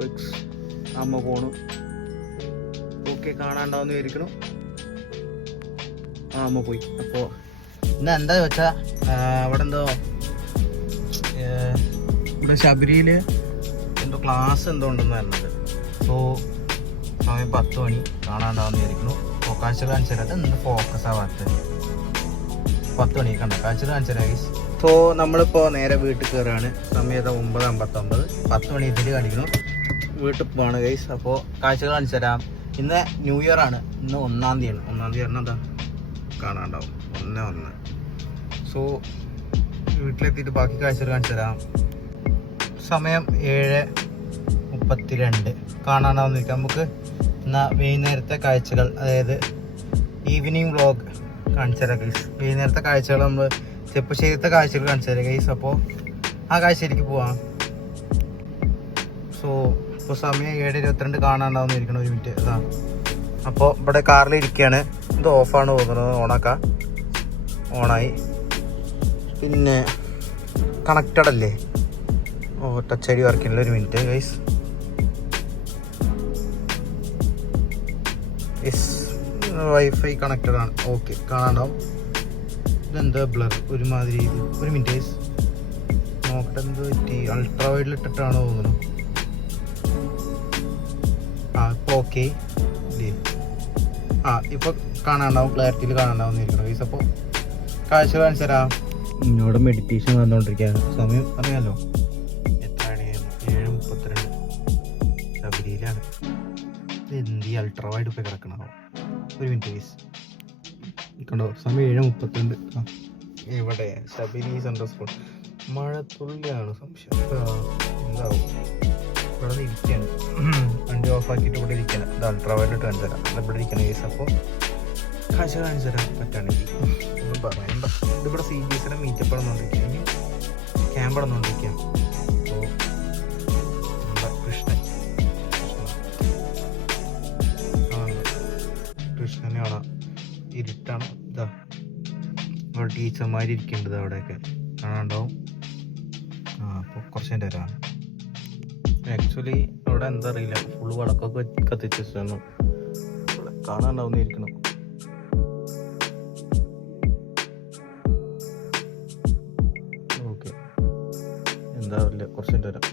വെക്സ് അമ്മ പോണു. ഓക്കെ, കാണാണ്ടാവുന്ന വിചാരിക്കണം. അമ്മ പോയി. അപ്പോൾ ഇന്ന് എന്താ ചോദിച്ചാൽ അവിടെ എന്തോ ഇവിടെ ശബരിയിൽ എന്തോ ക്ലാസ് എന്തോ ഉണ്ടെന്ന് പറഞ്ഞത്. സോ സമയം 10 മണി, കാണാണ്ടാവുന്ന വിചാരിക്കുന്നു. കാഴ്ച കാണിച്ചു തരാം. എന്ത് ഫോക്കസ് ആവാത്തത്? 10 മണി കണ്ട കാഴ്ച കാണിച്ചു തരാം ഗൈസ്. സോ നമ്മളിപ്പോൾ നേരെ വീട്ടിൽ കയറുകയാണ്. സമയം 9:59. 10 മണി ഇതിൽ കാണിക്കണം. വീട്ടിൽ പോവാണ് ഗൈസ്. അപ്പോൾ കാഴ്ചകൾ കാണിച്ചു തരാം. ഇന്ന് ന്യൂ ഇയർ ആണ്. ഇന്ന് 1-ാം തീയതിയാണ്. 1-ാം തീയതി പറഞ്ഞാൽ എന്താ കാണാണ്ടാവും. 1-1. സോ വീട്ടിലെത്തിയിട്ട് ബാക്കി കാഴ്ചകൾ കാണിച്ചു തരാം. സമയം 7:32. കാണാണ്ടാവുന്ന നിൽക്കാം. നമുക്ക് എന്നാൽ വൈകുന്നേരത്തെ കാഴ്ചകൾ, അതായത് ഈവനിങ് വ്ളോഗ് കാണിച്ചു തരാം ഗൈസ്. വൈകുന്നേരത്തെ കാഴ്ചകൾ നമ്മൾ ചെപ്പശ്ശേരിത്തെ കാഴ്ചകൾ കാണിച്ചു തരാം ഗൈസ്. അപ്പോൾ ആ കാഴ്ചയിലേക്ക് പോവാം. സോ ഇപ്പോൾ സമയം 7:22. കാണാണ്ടാവുന്നിരിക്കണം. 1 മിനിറ്റ് അതാ. അപ്പോൾ ഇവിടെ കാറിൽ ഇരിക്കുകയാണ്. ഇത് ഓഫാണ് തോന്നുന്നത്. ഓണാക്കാം. ഓണായി. പിന്നെ കണക്റ്റഡ് അല്ലേ? ഓ, ടച്ച് ഐ ഡി വർക്കില്ല. 1 minute guys. Yes, WiFi connected ആണ്. ഓക്കെ, കാണാണ്ടാവും. ഇതെന്താ ബ്ലർ ഒരുമാതിരി ഇത്? 1 മിനിറ്റ് ഗൈസ്, നോക്കട്ടെ എന്ത് പറ്റി. അൾട്രാ വൈഡിൽ ഇട്ടിട്ടാണോ തോന്നുന്നു. ഇപ്പോൾ ഓക്കെ ഇല്ലേ? ഇപ്പോൾ കാണാണ്ടാവും. ക്ലാരിറ്റിയിൽ കാണാണ്ടാവുന്നിരിക്കണം ഗൈസ്. അപ്പോൾ കാഴ്ച കാണിച്ചു തരാം. ഇന്നോട് മെഡിറ്റേഷൻ വന്നുകൊണ്ടിരിക്കുകയാണ്. സമയം അറിയാമല്ലോ എത്രയാണ്? 7:32. ശബരിയിലാണ്. എന്ത് അൾട്രാ വൈഡ് ഇപ്പോൾ കിടക്കണോ? 1 മിനിറ്റ് ഗൈസ്. കണ്ടോ, സമയം 7:32. ഇവിടെ ശബരി സെൻട്രൽ സ്കൂൾ. മഴത്തുള്ളിയാണ് സംശയം. എന്താവും? ഇവിടെ ഇരിക്കുകയാണ്. വണ്ടി ഓഫാക്കിയിട്ട് ഇവിടെ ഇരിക്കണം. ഇത് അൾട്രാ വൈഡ് ഇട്ട് കാണിച്ചു തരാം. ഇവിടെ ഇരിക്കണം ഗൈസ്. അപ്പോൾ കാഴ്ച കാണിച്ചു തരാൻ പറ്റുകയാണെങ്കിൽ ഒന്നും പറയണ്ട. ഇതിവിടെ CBSE മീറ്റപ്പ് നടന്നുകൊണ്ടിരിക്കുക. ഇനി ക്യാമ്പ് നടന്നുകൊണ്ടിരിക്കുക. അപ്പോൾ നമ്മുടെ കൃഷ്ണനെ കാണാം. ഇരുട്ടാണ്. ഇതാ അവിടെ ടീച്ചർമാരിയ്ക്കുന്നുണ്ട് അവിടെയൊക്കെ. കാണാണ്ടാവും. അപ്പോൾ കുറച്ച് നേരം വരാം. ആക്ച്വലി അവിടെ എന്താ അറിയില്ല, ഫുള്ള് വിളക്കൊക്കെ കത്തിച്ചു വെച്ചാണ്. ഇവിടെ കാണാണ്ടാവുന്നിരിക്കണം. ഓക്കെ, എന്താ അറിയില്ല, കുറച്ച് നേരം വരാം.